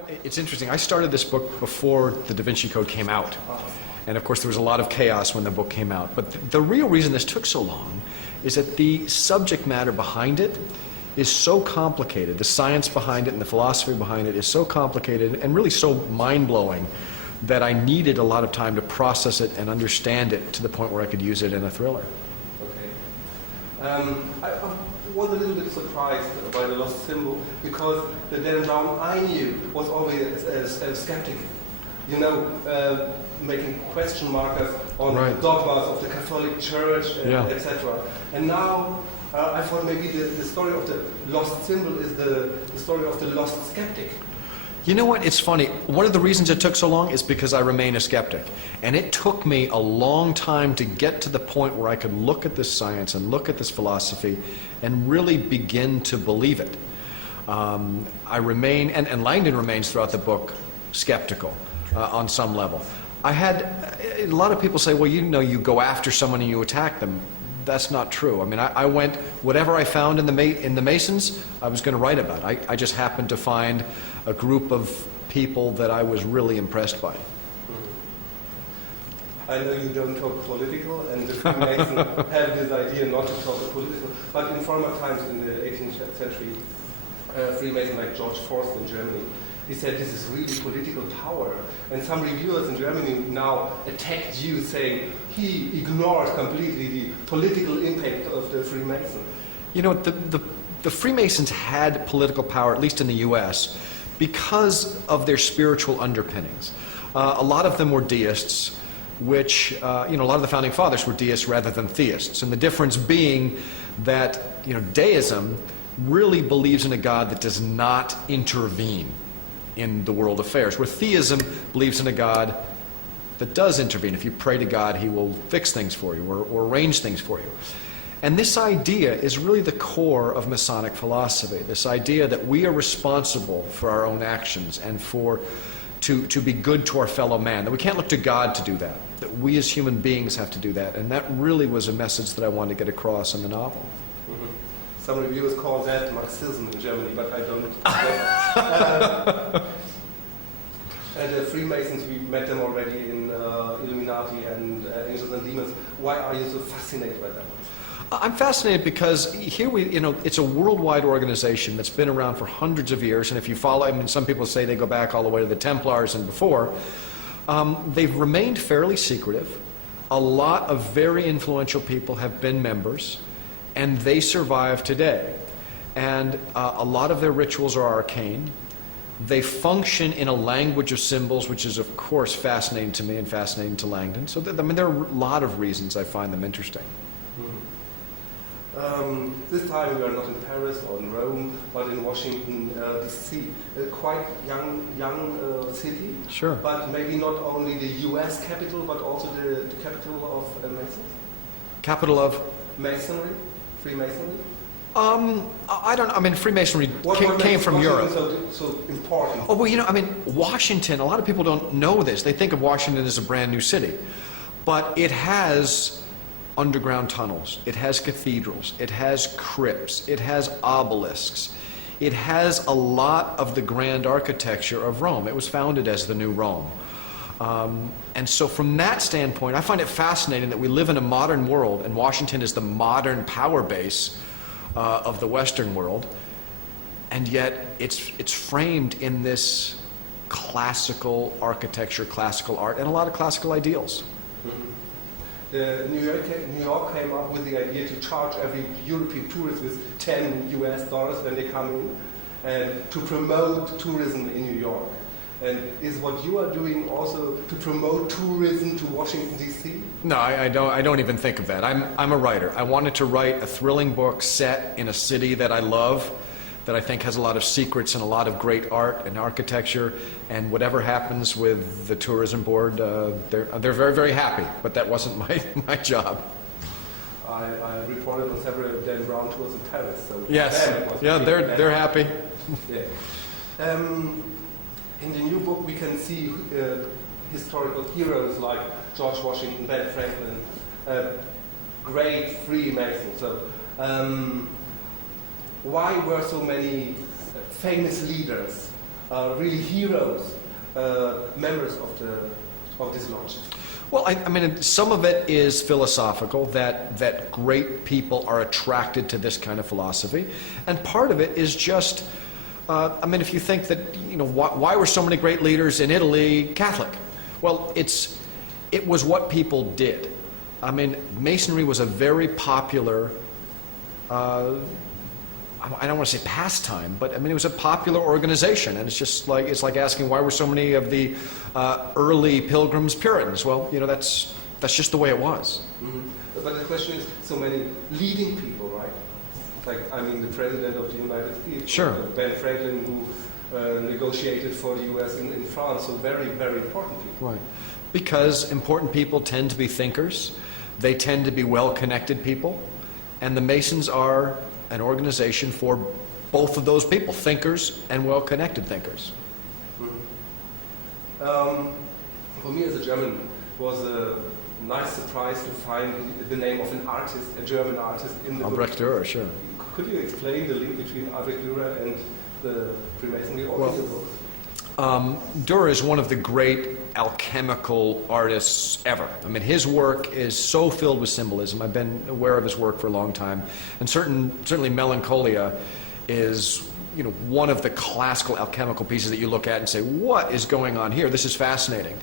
what? It's interesting. I started this book before the Da Vinci Code came out. And of course, there was a lot of chaos when the book came out. But the real reason this took so long is that the subject matter behind it is so complicated. The science behind it and the philosophy behind it is so complicated and really so mind-blowing that I needed a lot of time to process it and understand it to the point where I could use it in a thriller. Okay. I was a little bit surprised by the lost symbol because the Dan Brown I knew was always a skeptic. You know, making question markers on Right. the dogmas of the Catholic Church, Yeah. etc. And now I thought maybe the story of the lost symbol is the story of the lost skeptic. You know what? It's funny. One of the reasons it took so long is because I remain a skeptic. And it took me a long time to get to the point where I could look at this science and look at this philosophy and really begin to believe it. I remain, and Langdon remains throughout the book, skeptical on some level. I had a lot of people say, well, you know, you go after someone and you attack them. That's not true. I mean, I went, whatever I found in the Masons, I was going to write about. I just happened to find a group of people that I was really impressed by. I know you don't talk political, and the Freemasons have this idea not to talk political, but in former times in the 18th century, Freemasons like George IV in Germany, he said this is really political power. And some reviewers in Germany now attacked you, saying he ignored completely the political impact of the Freemasons. You know, the Freemasons had political power, at least in the U.S., because of their spiritual underpinnings. A lot of them were deists, which, you know, a lot of the founding fathers were deists rather than theists. And the difference being that, you know, deism really believes in a God that does not intervene in the world affairs, where theism believes in a God that does intervene. If you pray to God, he will fix things for you or arrange things for you. And this idea is really the core of Masonic philosophy, this idea that we are responsible for our own actions and to be good to our fellow man, that we can't look to God to do that we as human beings have to do that. And that really was a message that I wanted to get across in the novel. Mm-hmm. Some reviewers call that Marxism in Germany, but I don't. And the Freemasons, we met them already in Illuminati and Angels and Demons. Why are you so fascinated by them? I'm fascinated because here it's a worldwide organization that's been around for hundreds of years, and if you follow, I mean, some people say they go back all the way to the Templars and before. They've remained fairly secretive. A lot of very influential people have been members, and they survive today. And a lot of their rituals are arcane. They function in a language of symbols, which is, of course, fascinating to me and fascinating to Langdon. So, I mean, there are a lot of reasons I find them interesting. This time we are not in Paris or in Rome, but in Washington, D.C. A quite young city. Sure. But maybe not only the U.S. capital, but also the capital of Masons. Capital of? Masonry, Freemasonry. I don't know. I mean, Freemasonry came from Europe. So important. Oh, well, you know, I mean, Washington, a lot of people don't know this. They think of Washington as a brand new city. But it has underground tunnels, it has cathedrals, it has crypts, it has obelisks. It has a lot of the grand architecture of Rome. It was founded as the New Rome. And so from that standpoint, I find it fascinating that we live in a modern world, and Washington is the modern power base of the Western world, and yet it's framed in this classical architecture, classical art, and a lot of classical ideals. Mm-hmm. New York came up with the idea to charge every European tourist with $10 when they come in, and to promote tourism in New York. And is what you are doing also to promote tourism to Washington, D.C.? No, I don't even think of that. I'm a writer. I wanted to write a thrilling book set in a city that I love, that I think has a lot of secrets and a lot of great art and architecture. And whatever happens with the tourism board, they're very, very happy. But that wasn't my job. I reported on several Dan Brown tours in Paris. So yes, yeah, they're happy. Yeah. In the new book, we can see historical heroes like George Washington, Ben Franklin, great Freemasons. So, why were so many famous leaders are really heroes, members of this lodge? Well, I mean, some of it is philosophical, that great people are attracted to this kind of philosophy. And part of it is just, I mean, if you think that, you know, why were so many great leaders in Italy Catholic? Well, it was what people did. I mean, Masonry was a very popular, I don't want to say pastime, but I mean, it was a popular organization, and it's like asking why were so many of the early Pilgrims Puritans? Well, you know, that's just the way it was. Mm-hmm. But the question is, so many leading people, right? Like, I mean, the President of the United States, Sure. Ben Franklin, who negotiated for the U.S. in France, so very, very important people. Right. Because important people tend to be thinkers, they tend to be well-connected people, and the Masons are an organization for both of those people, thinkers and well-connected thinkers. For me as a German, it was a nice surprise to find the name of an artist, a German artist, in the Albrecht book. Dürer, sure. Could you explain the link between Albrecht Dürer and the Freemasonry or in the book? Dürer is one of the great alchemical artists ever. I mean, his work is so filled with symbolism. I've been aware of his work for a long time. And certainly Melancholia is, you know, one of the classical alchemical pieces that you look at and say, what is going on here? This is fascinating.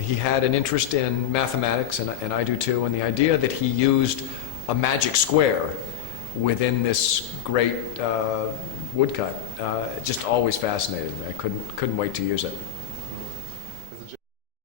He had an interest in mathematics, and I do too, and the idea that he used a magic square within this great woodcut just always fascinated me. I couldn't wait to use it.